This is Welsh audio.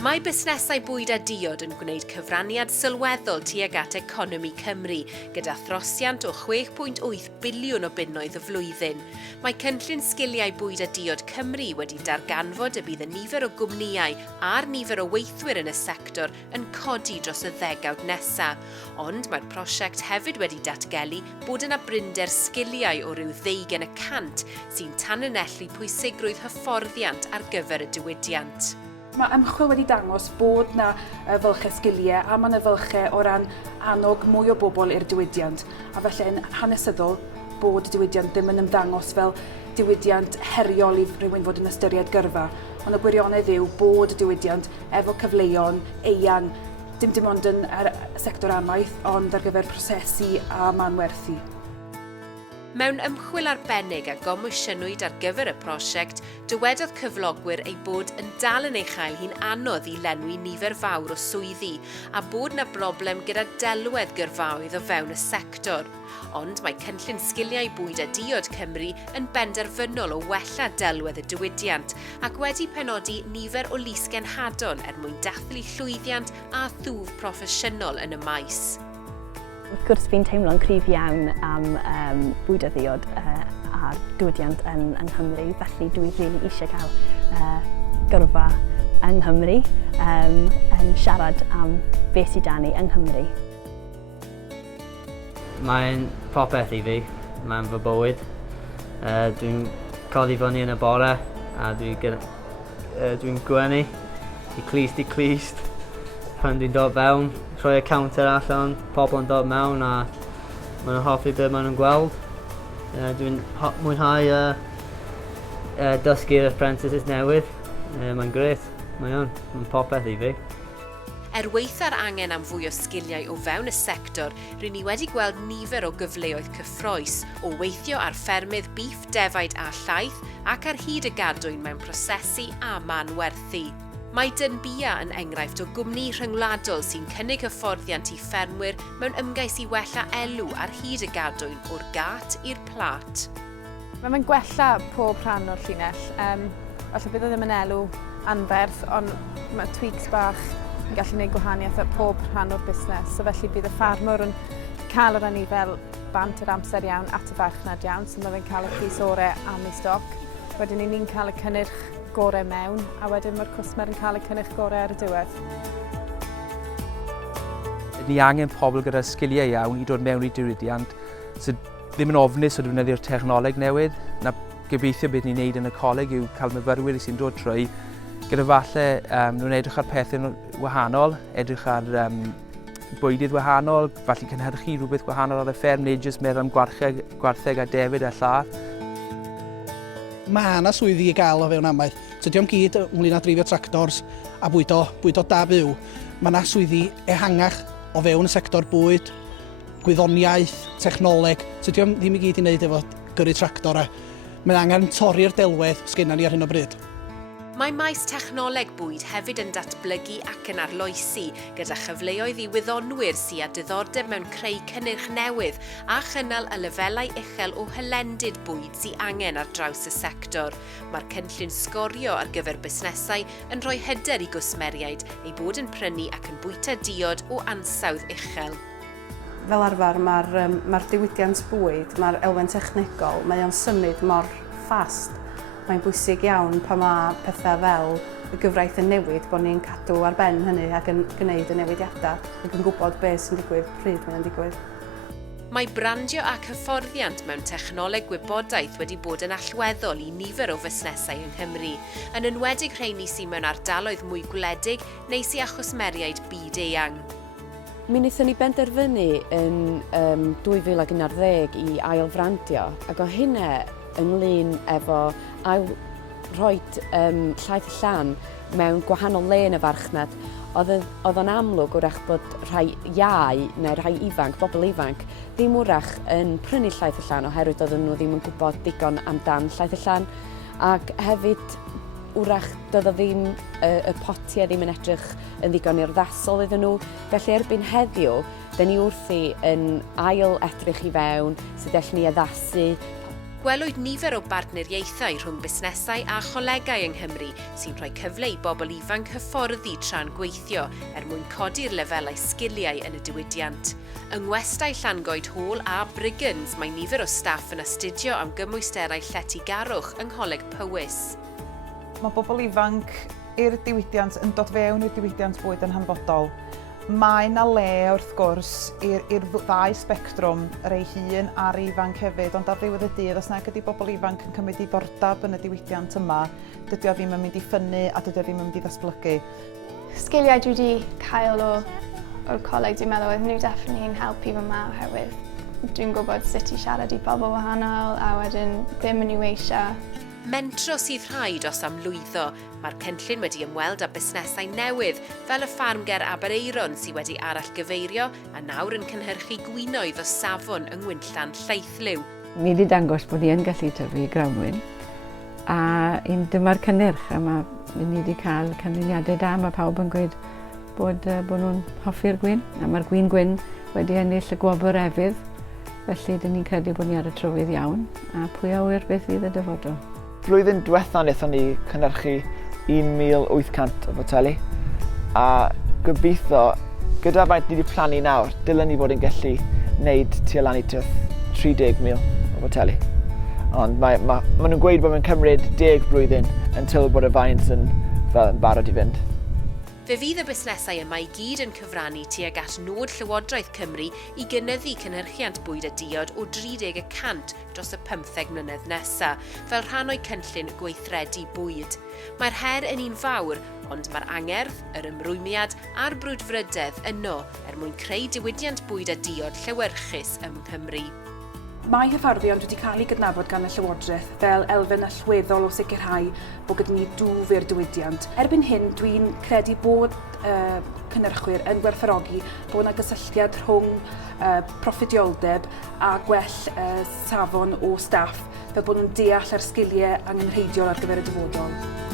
Mae busnesau bwyd a diod yn gwneud cyfraniad sylweddol tuag at economi Cymru, gyda throsiant o 6.8 biliwn o bunnoedd y flwyddyn. Mae cynllun sgiliau bwyd a diod Cymru wedi darganfod y bydd y nifer o gwmnïau a'r nifer o weithwyr yn y sector yn codi dros y ddegawd nesaf. Ond mae'r prosiect hefyd wedi datgelu bod yna brinder sgiliau o ryw 20% sy'n tanlinellu pwysigrwydd hyfforddiant ar gyfer y diwydiant. Mae ymchwil wedi dangos bod yna fylchau sgiliau a mae yna fylchau o ran annog mwy o bobl i'r diwydiant. A felly yn hanesyddol bod y diwydiant ddim yn ymddangos fel diwydiant heriol i rhywun fod yn ystyried gyrfa. Ond y gwirionedd yw bod y diwydiant efo cyfleon eang, dim ond yn sector amaeth, ond ar gyfer prosesu a manwerthu. Mewn ymchwil arbennig a gomisiynwyd ar gyfer y prosiect, dywedodd cyflogwyr ei bod yn dal yn ei chael hi'n anodd i lenwi nifer fawr o swyddi a bod yna broblem gyda delwedd gyrfaoedd o fewn y sector. Ond mae cynllun sgiliau bwyd a diod Cymru yn benderfynol o wella delwedd y diwydiant ac wedi penodi nifer o lusgenhadon mwyn dathlu llwyddiant a thwf proffesiynol yn y maes. Wrth gwrs fi'n teimlo'n cryf iawn am bwyd a ddiod a'r diwydiant yn Nghymru, felly dwi rili eisiau cael gyrfa yng Nghymru yn siarad am beth sydd 'da ni yng Nghymru. Mae'n popeth i fi, mae'n fy bywyd. Dwi'n codi fyny yn y bore a dwi'n gwenu i clust pan dwi'n dod fewn, rhoi y counter allan, pobl yn dod mewn a maen nhw'n hoffi beth maen nhw'n gweld. Dwi'n mwynhau dysgu'r apprentices newydd. Mae'n grêt, mae'n popeth i fi. Weitha'r angen am fwy o sgiliau o fewn y sector, rydyn ni wedi gweld nifer o gyfleoedd cyffroes o weithio ar ffermydd beef, defaid a llaeth ac ar hyd y gadwyn mewn prosesu a manwerthu. Mae Dynbia yn enghraifft o gwmni rhyngwladol sy'n cynnig hyfforddiant i ffermwyr mewn ymgais i wella elw ar hyd y gadwyn o'r gat i'r plat. Mae'n gwella pob rhan o'r llinell. Falle bydd o ddim yn elw anferth, ond mae tweaks bach yn gallu gwneud gwahaniaeth ar pob rhan o'r busnes. So felly bydd y ffarmwr yn cael yr anifel bant yr amser iawn at y farchnad iawn, so mae fe'n cael y pris orau am ei stoc. Wedyn ni'n cael y cynnyrch gorau mewn, a wedyn mae'r cwsmer yn cael y cynnyrch gorau ar y diwedd. Ni angen pobl gyda sgiliau iawn i dod mewn i diwydiant, so ddim yn ofnus o defnyddio'r technoleg newydd. Na gobeithio beth ni'n neud yn y coleg yw cael myfyrwyr sy'n dod trwy, gyda falle nhw'n edrych ar pethau wahanol, edrych ar bwydydd wahanol, falle cynhyrchu rhywbeth wahanol ar y fferm, neu jyst meddwl am gwartheg a defyd a llaeth. Mae yna swyddi i gael o fewn amaeth. So diolch gyd ynglyn â dreifio tractors a bwydo da byw. Mae yna swyddi ehangach o fewn y sector bwyd, gwyddoniaeth, technoleg. So diolch ddim i gyd i wneud efo gyrru tractor. Mae angen torri'r delwedd sgenna ni ar hyn o bryd. Mae maes technoleg bwyd hefyd yn datblygu ac yn arloesi gyda chyfleoedd i wyddonwyr sy'n â diddordeb mewn creu cynnyrch newydd a chynnal y lefelau uchel o hylendid bwyd sy'n angen ar draws y sector. Mae'r cynllun sgorio ar gyfer busnesau yn rhoi hyder i gwsmeriaid ei bod yn prynu ac yn bwyta diod o ansawdd uchel. Fel arfer, mae'r diwydiant bwyd, mae'r elfen technegol, mae o'n symud mor ffast. Mae'n bwysig iawn pan mae pethau fel y gyfraith yn newid bod ni'n cadw ar ben hynny ac yn gwneud y newidiadau ac yn gwybod beth sy'n digwydd, pryd mae'n digwydd. Mae brandio ac hyfforddiant mewn technoleg gwybodaeth wedi bod yn allweddol i nifer o fusnesau yng Nghymru, yn enwedig rheini sy'n mewn ardaloedd mwy gwledig neu sy'n achosmeriaid byd eang. Mi wnaethon ni benderfynu yn 2011 i ailfrandio, ac o hynna ynglyn efo ail roed llaeth y llan mewn gwahanol le yn y farchnad. Oedd o'n amlwg wrach bod rhai iau neu rhai ifanc, bobl ifanc, ddim wrach yn prynu llaeth y llan oherwydd oedden nhw ddim yn gwybod digon amdan llaeth y llan. Ac hefyd wrach doedd o ddim, y potiau ddim yn edrych yn ddigon urddasol iddyn nhw. Felly erbyn heddiw, da ni wrthi yn ail edrych i fewn, sut allwn ni addasu Gwelwyd nifer o bartneriaethau rhwng busnesau a cholegau yng Nghymru sy'n rhoi cyfle i bobl ifanc hyfforddi tra'n gweithio mwyn codi'r lefelau sgiliau yn y diwydiant. Yng ngwestai Llangoed Hall a Briggans mae nifer o staff yn astudio am gymwysterau lletygarwch yng Ngholeg Powys. Mae bobl ifanc i'r diwydiant yn dod fewn i'r diwydiant bwyd yn hanfodol. Mae yna le wrth gwrs i'r ddau sbectrwm, yr ei hun a'r ifanc hefyd, ond ar ddiwedd y dydd, os nag ydy bobl ifanc yn cymryd diddordeb yn y diwydiant yma, dydy o ddim yn mynd i ffynnu a dydy o ddim yn mynd i ddatblygu. Sgiliau dwi wedi cael o'r coleg, dwi'n meddwl oedd nhw definitely'n helpu fy ma oherwydd. Dwi'n gwybod sut i siarad i bobl wahanol a wedyn ddim yn i'w eisiau. Mentro sydd rhaid os am lwyddo. Mae'r cynllun wedi ymweld â busnesau newydd, fel y ffarmger Abereiron sydd wedi arallgyfeirio a nawr yn cynhyrchu gwinoedd o safon yng Ngwynllan Lleithliw. Ni wedi dangos bod ni yn gallu tyfu grawnwyn, a dyma'r cynnyrch, a ni wedi cael canlyniadau da. Mae pawb yn gweud bod nhw'n hoffi'r gwyn, a mae'r gwyn wedi ennill y gwobr efydd, felly dyn ni'n credu bod ni ar y trywydd iawn, a pwy a wyr beth fydd y dyfodol. Blwyddyn diwethaf wnaethon ni cynhyrchu 1,800 o foteli, a gobeithio, gyda faint ni wedi plannu nawr, dylen ni fod yn gallu gwneud tua lan i 30,000 o foteli. Ond maen nhw'n gweud bod mae'n cymryd 10 blwyddyn until bod y faint yn barod i fynd. Fe fydd y busnesau yma i gyd yn cyfrannu tuag at nod Llywodraeth Cymru i gynyddu cynhyrchiant bwyd a diod o 30% dros y 15 mlynedd nesaf, fel rhan o'i cynllun gweithredu bwyd. Mae'r her yn un fawr, ond mae'r angerdd, yr ymrwymiad a'r brwdfrydedd yno mwyn creu diwydiant bwyd a diod llewyrchus ym Nghymru. Mae hyfforddiant wedi cael ei gydnabod gan y Llywodraeth fel elfen allweddol o sicrhau bod gyda ni dwf i'r diwydiant. Erbyn hyn, dwi'n credu bod cynnyrchwyr yn gwerthfawrogi bod yna gysylltiad rhwng proffidioldeb a gwell safon o staff fel bod nhw'n deall ar sgiliau angenrheidiol ar gyfer y dyfodol.